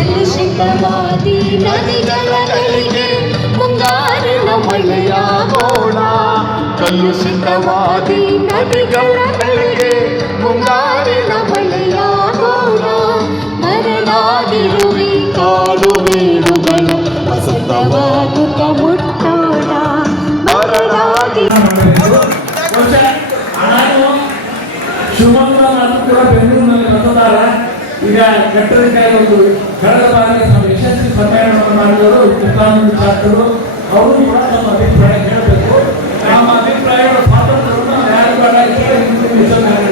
ಕಲುಷಿತವಾದಿ ನದಿಗಳಿಗೆ ಮುಂಗಾರಿನ ಮಳೆಯಾಗೋಣ. ಕಲುಷಿತವಾದಿ ನದಿಗಳಿಗೆ ಮುಂಗಾರಿನ ಮಳೆಯಾಗೋಣ. ಮರಳಾಗಿರುವೆ ಕಾಡು ಬೇರುಗಳು ವಸಂತವಾಗುತ್ತ ಮುಟ್ಟೋಣ. ಮರಳಾಗಿ ಶಿವಮೊಗ್ಗ ಮತ್ತು ಕೂಡ ಬೆಂಗಳೂರಿನಲ್ಲಿ ಮತದಾರ ಈಗ ಕಟ್ಟಡಕ್ಕಾಗಿ ಒಂದು ಕಳೆದ ಬಾರಿ ಯಶಸ್ವಿ ಸಮ್ಮೇಳನವನ್ನು ಮಾಡಿದವರು ಚಿತ್ರಾನಂದ ಶಾಸಕರು ಅವರು ಕೂಡ ನಮ್ಮ ಅಭಿಪ್ರಾಯ ಹೇಳಬೇಕು. ನಮ್ಮ ಅಭಿಪ್ರಾಯಗಳ ಸ್ವಾತಂತ್ರ್ಯವನ್ನು ಯಾರು ಆಗಲೇಬೇಕು.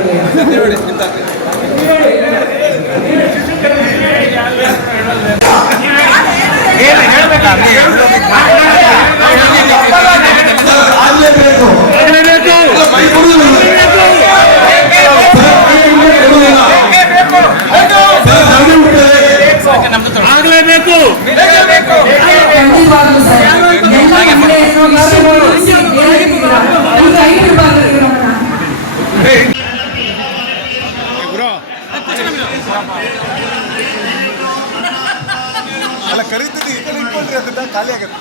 ಅಲ್ಲ ಕರೀತಿದ್ದು ಈ ಕಡೆ ಇಟ್ಕೊಂಡ್ರಿ ಅದನ್ನ ಖಾಲಿ ಆಗುತ್ತೆ.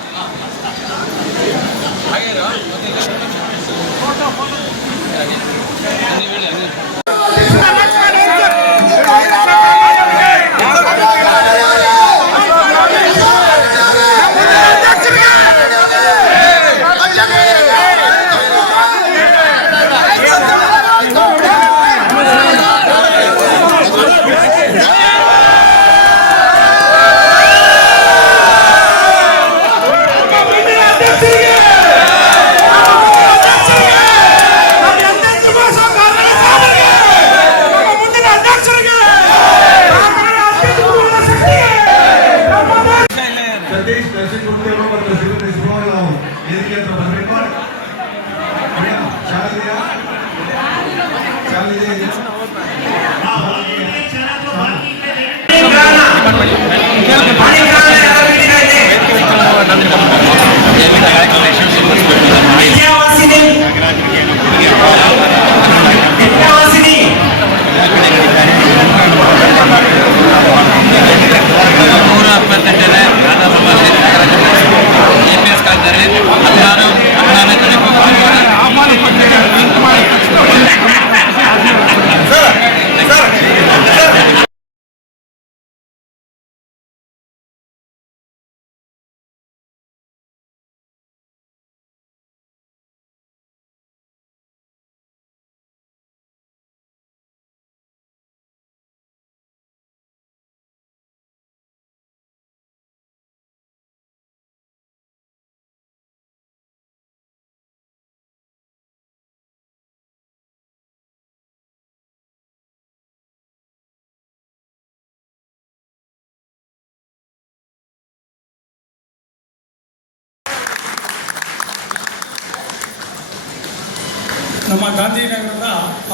ನಮ್ಮ ಗಾಂಧಿನಗರದ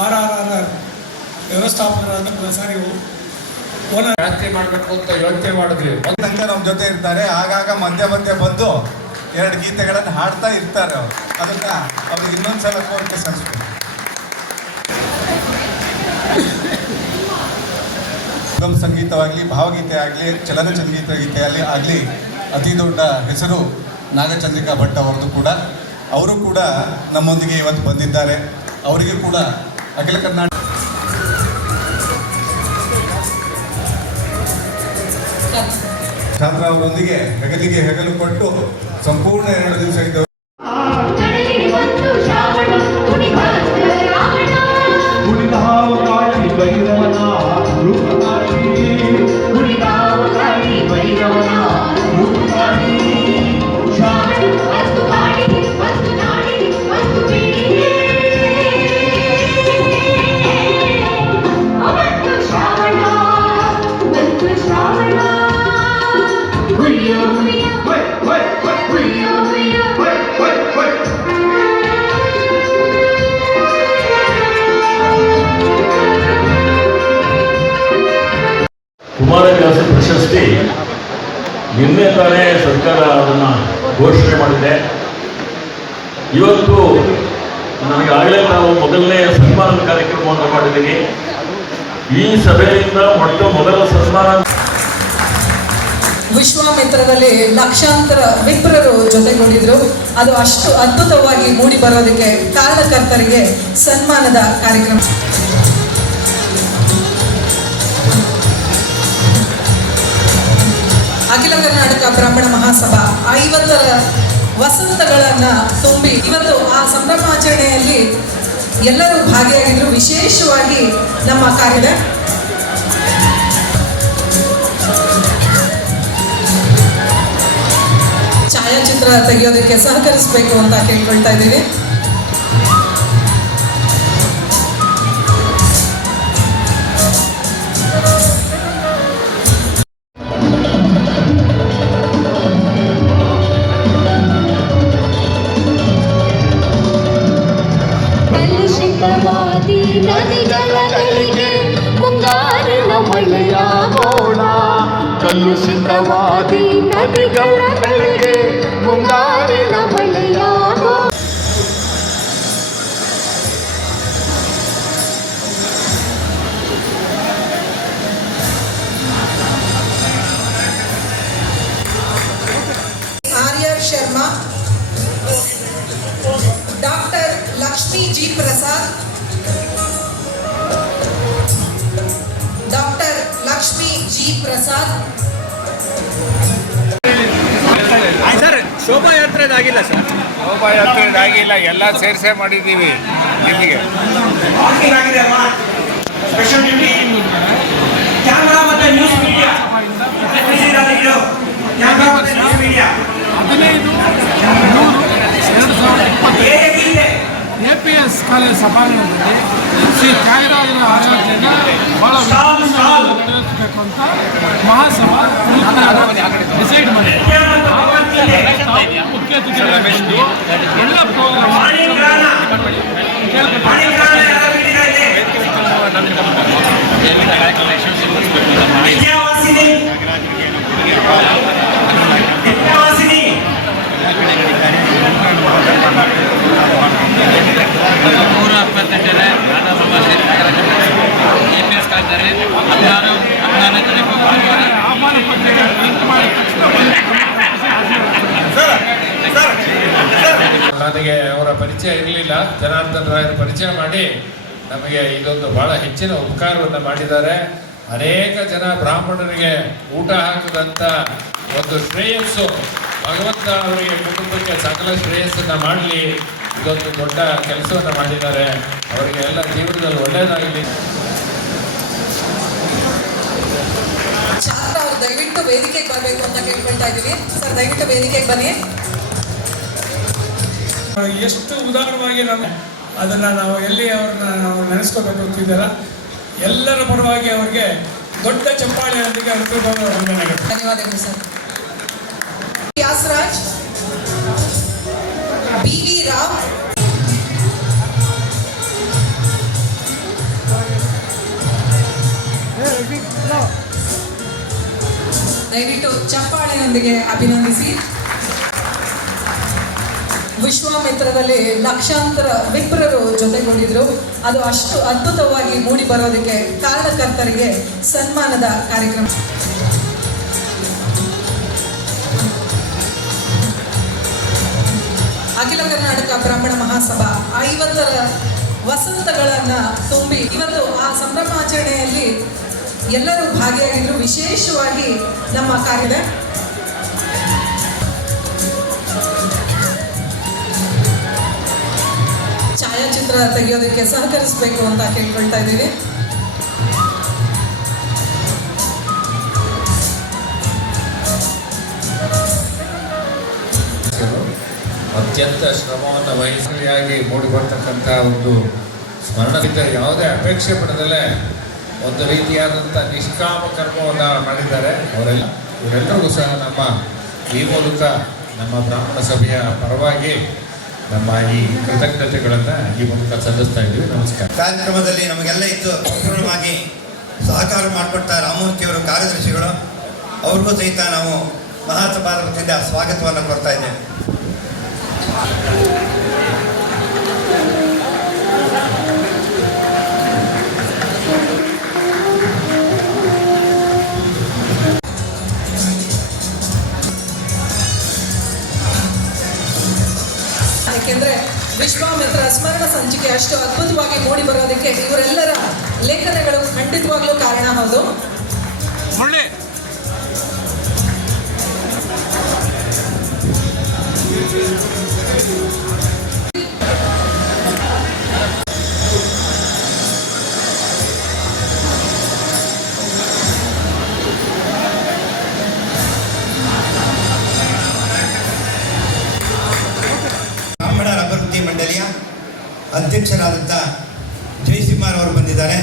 RRR ವ್ಯವಸ್ಥಾಪಕರಾದ ಪ್ರಸಾರಿಗಳು ಓನರ್ ಜಾಸ್ತಿ ಮಾಡಬೇಕು ಅಂತ ಯೋಚನೆ ಮಾಡಿದ್ವಿ. ತನಕ ನಮ್ಮ ಜೊತೆ ಇರ್ತಾರೆ. ಆಗಾಗ ಮಧ್ಯೆ ಮಧ್ಯೆ ಬಂದು 2 ಗೀತೆಗಳನ್ನು ಹಾಡ್ತಾ ಇರ್ತಾರೆ ಅವರು. ಅದನ್ನ ಅವ್ರಿಗೆ ಇನ್ನೊಂದ್ಸಲ ಕೋರಿಕೆ ಸಲ್ಲಿಸ್ಬೇಕು. ಸುಗಮ ಸಂಗೀತವಾಗಲಿ, ಭಾವಗೀತೆ ಆಗಲಿ, ಚಲನಚಿತ್ರ ಗೀತೆಯಲ್ಲಿ ಆಗಲಿ ಅತಿ ದೊಡ್ಡ ಹೆಸರು ನಾಗಚಂದ್ರಿಕಾ ಭಟ್ ಅವರದ್ದು ಕೂಡ. ಅವರು ಕೂಡ ನಮ್ಮೊಂದಿಗೆ ಇವತ್ತು ಬಂದಿದ್ದಾರೆ. ಅವರಿಗೆ ಕೂಡ ಅಖಿಲ ಕರ್ನಾಟಕ ಛಾತ್ರ ಅವರೊಂದಿಗೆ ಹೆಗಲಿಗೆ ಹೆಗಲು ಕೊಟ್ಟು ಸಂಪೂರ್ಣ 2 ದಿವಸ ಇದ್ದವರು. ಕುಮಾರವ್ಯಾಸ ಪ್ರಶಸ್ತಿ ನಿನ್ನೆ ತಾನೇ ಸರ್ಕಾರ ಅದನ್ನು ಘೋಷಣೆ ಮಾಡಿದೆ. ಇವತ್ತು ನನಗೆ ಆಗಲೇ ನಾವು ಮೊದಲನೇ ಸನ್ಮಾನ ಕಾರ್ಯಕ್ರಮವನ್ನು ಮಾಡಿದ್ದೀವಿ. ಈ ಸಭೆಯಿಂದ ಮೊದಲ ಸನ್ಮಾನ ವಿಶ್ವಾಮಿತ್ರದಲ್ಲಿ ಲಕ್ಷಾಂತರ ವಿಪ್ರರು ಜೊತೆಗೂಡಿದ್ರು. ಅದು ಅಷ್ಟು ಅದ್ಭುತವಾಗಿ ಮೂಡಿ ಬರೋದಕ್ಕೆ ಕಾರಣಕರ್ತರಿಗೆ ಸನ್ಮಾನದ ಕಾರ್ಯಕ್ರಮ. ಅಖಿಲ ಕರ್ನಾಟಕ ಬ್ರಾಹ್ಮಣ ಮಹಾಸಭಾ 50ರ ವಸಂತಗಳನ್ನು ತುಂಬಿ ಇವತ್ತು ಆ ಸಂಭ್ರಮಾಚರಣೆಯಲ್ಲಿ ಎಲ್ಲರೂ ಭಾಗಿಯಾಗಿದ್ರು. ವಿಶೇಷವಾಗಿ ನಮ್ಮ ಕಾರ್ಯದ ಛಾಯಾಚಿತ್ರ ತೆಗೆಯೋದಕ್ಕೆ ಸಹಕರಿಸಬೇಕು ಅಂತ ಕೇಳ್ಕೊಳ್ತಾ ಇದ್ದೀವಿ. ಕಲುಷಿತವಾದಿ ನದಿಗಳ ಗಳಿಗೆ ಮುಂಗಾರಿನ ಮಳೆಯಾಗೋಣ. ಕಲುಷಿತವಾದಿ ನದಿಗಳ ಗಳಿಗೆ ಮುಂಗಾರಿನ ಮಳೆಯಾಗೋಣ. ಆರ್ಯರ್ Sharma, doctor Lakshmi G Prasad, doctor Lakshmi G Prasad. Sir ಶೋಭಾಯಾತ್ರೆದಾಗಿಲ್ಲ ಸರ್, ಶೋಭಾಯಾತ್ರೆದಾಗಿಲ್ಲ, ಎಲ್ಲ ಸೇರಿಸೇ ಮಾಡಿದ್ದೀವಿ ಇಲ್ಲಿಗೆ. ಸ್ಪೆಷಲ್ ಡ್ಯೂಟಿ ಕ್ಯಾಮ್ರಾ ಮತ್ತು ನ್ಯೂಸ್ ಮೀಡಿಯಾ, ಕ್ಯಾಮ್ರಾ ಮತ್ತು ನ್ಯೂಸ್ ಮೀಡಿಯಾ 15/3/2020 APS ಕಾಲೇಜ್ ಸಭಾಂಗಣದಲ್ಲಿ ಶ್ರೀ ತ್ಯಾಗರಾಜರ ಆರಾಧನೆಯನ್ನು ಬಹಳ ನಡೆಸಬೇಕು ಅಂತ ಮಹಾಸಭಾ ಡಿಸೈಡ್ ಮಾಡಿದೆ. ಮುಖ್ಯ ಅತಿಥಿಗಳು ಎಲ್ಲ ಪ್ರೋಗ್ರಾಮ್ ಆಹ್ವಾನ ಪತ್ರಿಕೆ ಪ್ರಿಂಟ್ ಮಾಡಿದ ತಕ್ಷಣ ನನಗೆ ಅವರ ಪರಿಚಯ ಇರಲಿಲ್ಲ. ಜನಾರ್ದನ್ ರಾಯರ ಪರಿಚಯ ಮಾಡಿ ನಮಗೆ ಇದೊಂದು ಬಹಳ ಹೆಚ್ಚಿನ ಉಪಕಾರವನ್ನು ಮಾಡಿದ್ದಾರೆ. ಅನೇಕ ಜನ ಬ್ರಾಹ್ಮಣರಿಗೆ ಊಟ ಹಾಕಿದಂಥ ಒಂದು ಶ್ರೇಯಸ್ಸು ಭಗವಂತ ಅವರಿಗೆ ಕುಟುಂಬಕ್ಕೆ ಸಕಲ ಶ್ರೇಯಸ್ಸನ್ನು ಮಾಡಲಿ. ಇದೊಂದು ದೊಡ್ಡ ಕೆಲಸವನ್ನು ಮಾಡಿದ್ದಾರೆ. ಅವರಿಗೆ ಎಲ್ಲ ಜೀವನದಲ್ಲಿ ಒಳ್ಳೆಯದಾಗಲಿ. ಛಾತ್ರ ಅವರು ದಯವಿಟ್ಟು ವೇದಿಕೆಗೆ ಬರಬೇಕು ಅಂತ ಕೇಳ್ಕೊಳ್ತಾ ಇದ್ದೀವಿ. ಸರ್ ದಯವಿಟ್ಟು ವೇದಿಕೆಗೆ ಬನ್ನಿ. ಎಷ್ಟು ಉದಾರವಾಗಿ ಅದನ್ನು ನಾವು ಎಲ್ಲಿ ಅವ್ರನ್ನ ನಾವು ನೆನೆಸ್ಕೋಬೇಕು ಅಂತಿದ್ದೀರ. ಎಲ್ಲರ ಪರವಾಗಿ ಅವರಿಗೆ ದೊಡ್ಡ ಚಪ್ಪಾಳೆಯೊಂದಿಗೆ ವಂದನೆಗಳು. ಧನ್ಯವಾದಗಳು ಸರ್. ವ್ಯಾಸರಾಜ್, BV ರಾವ್, ದಯವಿಟ್ಟು ಚಪ್ಪಾಳೆಯೊಂದಿಗೆ ಅಭಿನಂದಿಸಿ. ವಿಶ್ವಾಮಿತ್ರದಲ್ಲಿ ಲಕ್ಷಾಂತರ ವಿಪ್ರರು ಜೊತೆಗೊಂಡಿದ್ರು. ಅದು ಅಷ್ಟು ಅದ್ಭುತವಾಗಿ ಮೂಡಿ ಬರೋದಕ್ಕೆ ಕಾರಣಕರ್ತರಿಗೆ ಸನ್ಮಾನದ ಕಾರ್ಯಕ್ರಮ. ಅಖಿಲ ಕರ್ನಾಟಕ ಬ್ರಾಹ್ಮಣ ಮಹಾಸಭಾ 50ರ ವಸಂತಗಳನ್ನು ತುಂಬಿ ಇವತ್ತು ಆ ಸಂಭ್ರಮಾಚರಣೆಯಲ್ಲಿ ಎಲ್ಲರೂ ಭಾಗಿಯಾಗಿದ್ರು. ವಿಶೇಷವಾಗಿ ನಮ್ಮ ಕಾರ್ಯದ ಛಾಯಾಚಿತ್ರ ತೆಗೆಯೋದಕ್ಕೆ ಸಹಕರಿಸಬೇಕು ಅಂತ ಕೇಳ್ಕೊಳ್ತಾ ಇದ್ದೀವಿ. ಅತ್ಯಂತ ಶ್ರಮವನ್ನು ವಹಿಸಿಯಾಗಿ ಮೂಡಿ ಬರ್ತಕ್ಕಂಥ ಒಂದು ಸ್ಮರಣದಿಂದ ಯಾವುದೇ ಅಪೇಕ್ಷೆ ಪಡೆದಲ್ಲೇ ಒಂದು ರೀತಿಯಾದಂಥ ನಿಷ್ಕಾಮ ಕರ್ಮವನ್ನು ಮಾಡಿದ್ದಾರೆ ಇವರೆಲ್ಲರಿಗೂ ಸಹ ನಮ್ಮ ಈ ಮೂಲಕ ನಮ್ಮ ಬ್ರಾಹ್ಮಣ ಸಭೆಯ ಪರವಾಗಿ ನಮ್ಮ ಈ ಕೃತಜ್ಞತೆಗಳನ್ನು ಈ ಮೂಲಕ ಸಲ್ಲಿಸ್ತಾ ಇದ್ದೀವಿ. ನಮಸ್ಕಾರ. ಕಾರ್ಯಕ್ರಮದಲ್ಲಿ ನಮಗೆಲ್ಲ ಇದ್ದು ಸಂಪೂರ್ಣವಾಗಿ ಸಹಕಾರ ಮಾಡಿಕೊಟ್ಟ ರಾಮಮೂರ್ತಿಯವರು ಕಾರ್ಯದರ್ಶಿಗಳು, ಅವ್ರಿಗೂ ಸಹಿತ ನಾವು ಮಹಾಸಭಾ ವತಿಯಿಂದ ಸ್ವಾಗತವನ್ನು ಕೊಡ್ತಾ ಇದ್ದೇವೆ. ಯಾಕೆಂದ್ರೆ ವಿಶ್ವಾಮಿತ್ರ ಸ್ಮರಣ ಸಂಚಿಕೆ ಅಷ್ಟು ಅದ್ಭುತವಾಗಿ ಮೂಡಿ ಬರೋದಕ್ಕೆ ಇವರೆಲ್ಲರ ಲೇಖನಗಳು ಖಂಡಿತವಾಗ್ಲೂ ಕಾರಣ. ಹೌದು, ಬ್ರಾಹ್ಮಣರ ಅಭಿವೃದ್ಧಿ ಮಂಡಳಿಯ ಅಧ್ಯಕ್ಷರಾದಂಥ ಜಯಸಿಂಹರ್ ಅವರು ಬಂದಿದ್ದಾರೆ.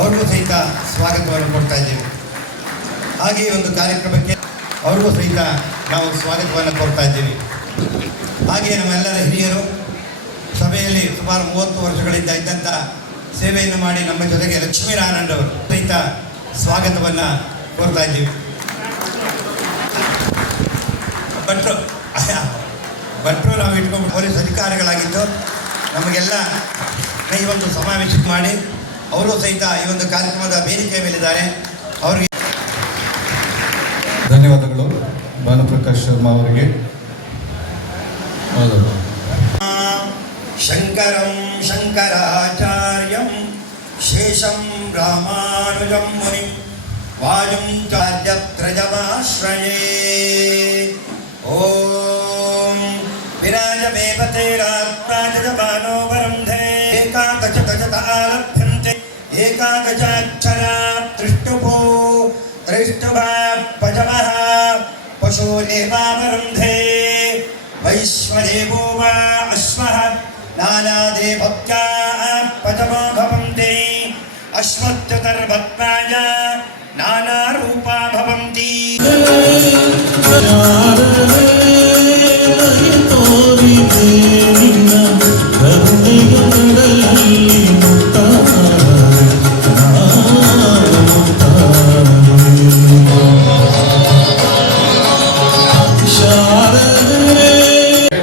ಅವ್ರಿಗೂ ಸಹಿತ ಸ್ವಾಗತವನ್ನು ಕೊಡ್ತಾ ಇದ್ದೇವೆ. ಹಾಗೆ ಒಂದು ಕಾರ್ಯಕ್ರಮಕ್ಕೆ ಅವ್ರಿಗೂ ಸಹಿತ ನಾವು ಸ್ವಾಗತವನ್ನು ಕೊಡ್ತಾ ಇದ್ದೀವಿ. ಹಾಗೆ ನಮ್ಮೆಲ್ಲರ ಹಿರಿಯರು ಸಭೆಯಲ್ಲಿ ಸುಮಾರು 30 ವರ್ಷಗಳಿಂದ ಇದ್ದಂಥ ಸೇವೆಯನ್ನು ಮಾಡಿ ನಮ್ಮ ಜೊತೆಗೆ ಲಕ್ಷ್ಮೀನಾರಾಯಣ್ ಅವರು ಸಹಿತ ಸ್ವಾಗತವನ್ನು ಕೋರ್ತಾ ಇದ್ದೀವಿ. ಭಟ್ರು ನಾವು ಇಟ್ಕೊಂಡು ಪೊಲೀಸ್ ಅಧಿಕಾರಿಗಳಾಗಿದ್ದು ನಮಗೆಲ್ಲ ಈ ಒಂದು ಸಮಾವೇಶ ಮಾಡಿ ಅವರು ಸಹಿತ ಈ ಒಂದು ಕಾರ್ಯಕ್ರಮದ ವೇದಿಕೆ ಮೇಲಿದ್ದಾರೆ. ಅವರಿಗೆ ಧನ್ಯವಾದಗಳು ಭಾನುಪ್ರಕಾಶ್ ಶರ್ಮಾ ಅವರಿಗೆ. ಶಂಕರಂ ಶಂಕರಾಚಾರ್ಯಂ ಶೇಷಂ ರಾಮಾನುಜಂ ಮುನಿಂ ವಾಯುಂ ಚಾರ್ಯತ್ರಜಮಾಶ್ರಯೇ. ಓಂ ವಿರಾಜಮೇಪತೇರಾತ್ಮಾಜಮಾನೋ ವರಂಧೆ ಏಕಾದಶತಶತ ಆಲಭ್ಯಂತೆ ಏಕಾದಶಾಕ್ಷರಾ ತೃಷ್ಟುಪೋ ತ್ರಿಷ್ಟುಭಾ ಪಜಮಃ ಪಶುರೇವಾವರಂಧೆ ವೈಶ್ವದೇವೋ ವಾ ಅಶ್ವಃ ನಾನಾದೇ ಭಕ್ತ್ಯಾ ಪಜಮೋ ಭವಂತಿ ಅಶ್ವತ್ಥತರ್ಭಕ್ತಾಯ ನಾನಾ ರೂಪಾ ಭವಂತಿ.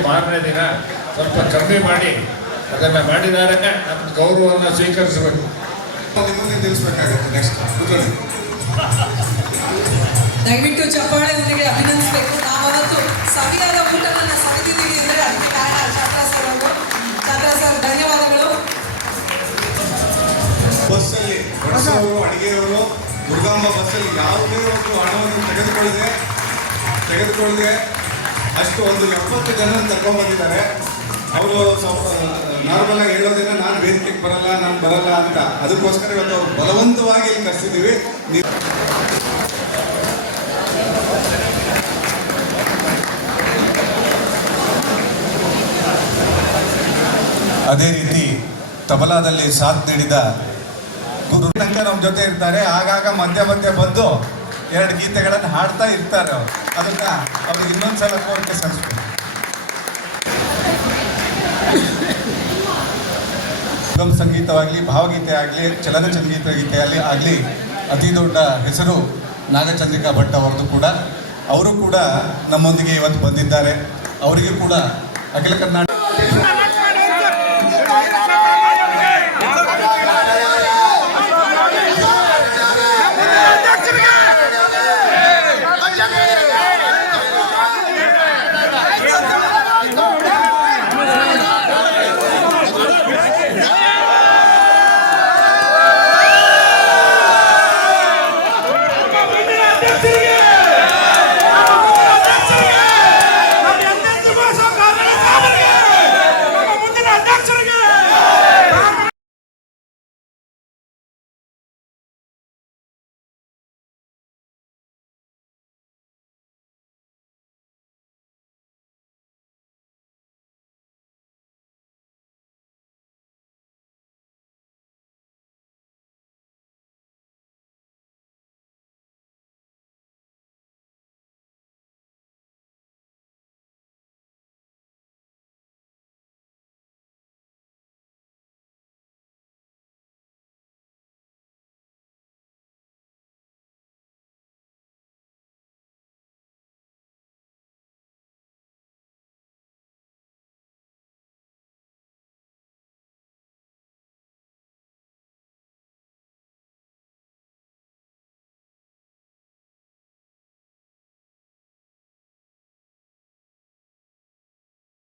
ಮಾರನೇ ದಿನ ಸ್ವಲ್ಪ ಕಮ್ಮಿ ಮಾಡಿ ಅದನ್ನು ಮಾಡಿದಾಗ ನಮ್ಮ ಗೌರವವನ್ನು ಸ್ವೀಕರಿಸಬೇಕು. ನಿಮಗೆ ತಿಳಿಸ್ಬೇಕಾಗುತ್ತೆ. ನೆಕ್ಸ್ಟ್ ದಯವಿಟ್ಟು ಚಪ್ಪಾಳೆಯೊಂದಿಗೆ ಅಭಿನಂದಿಸಬೇಕು. ನಾವತ್ತು ಸವಿಯಾದ ಊಟವನ್ನು ಸವಿದಿದ್ದೀವಿ ಅಂದರೆ ಅದಕ್ಕೆ ಕಾರಣ ಛಾತ್ರ ಸರ್ ಅವರು. ಛಾತ್ರ ಸರ್ ಧನ್ಯವಾದಗಳು. ಬಸ್ಸಲ್ಲಿ ಬಡಿಸೋರು, ಅಡಿಗೆಯವರು, ದುರ್ಗಾಂಬ ಬಸ್ಸಲ್ಲಿ ಯಾವುದೇ ಒಂದು ಹಣವನ್ನು ತೆಗೆದುಕೊಳ್ಳದೆ ಅಷ್ಟು ಒಂದು 70 ಜನ ಕರ್ಕೊಂಡ್ಬಂದಿದ್ದಾರೆ. ಅವರು ನಾರ್ಮಲ್ ಆಗಿ ಹೇಳೋದೇನ ನಾನು ವೇದಿಕೆಗೆ ಬರಲ್ಲ, ನಾನು ಬರಲ್ಲ ಅಂತ. ಅದಕ್ಕೋಸ್ಕರ ಇವತ್ತು ಅವ್ರು ಬಲವಂತವಾಗಿ ಇಲ್ಲಿ ಕರೆಸಿದ್ದೀವಿ. ಅದೇ ರೀತಿ ತಬಲಾದಲ್ಲಿ ಸಾಥ್ ನೀಡಿದ ಗುರು ತನಕ ನಮ್ಮ ಜೊತೆ ಇರ್ತಾರೆ. ಆಗಾಗ ಮಧ್ಯ ಮಧ್ಯ ಬಂದು 2 ಗೀತೆಗಳನ್ನು ಹಾಡ್ತಾ ಇರ್ತಾರೆ. ಅವರು ಅದನ್ನ ಅವ್ರಿಗೆ ಇನ್ನೊಂದ್ಸಲ ಕೋರಿಕೆ ಸಲ್ಲಿಸ್ಬೇಕು. ಸುಗಮ ಸಂಗೀತವಾಗಲಿ, ಭಾವಗೀತೆ ಆಗಲಿ, ಚಲನಚಿತ್ರ ಗೀತೆಯಲ್ಲಿ ಆಗಲಿ ಅತಿ ದೊಡ್ಡ ಹೆಸರು ನಾಗಚಂದ್ರಿಕಾ ಭಟ್ ಅವರದ್ದು ಕೂಡ. ಅವರು ಕೂಡ ನಮ್ಮೊಂದಿಗೆ ಇವತ್ತು ಬಂದಿದ್ದಾರೆ. ಅವರಿಗೆ ಕೂಡ ಅಖಿಲ ಕರ್ನಾಟಕ ಅಧ್ಯಕ್ಷರಿಗೆ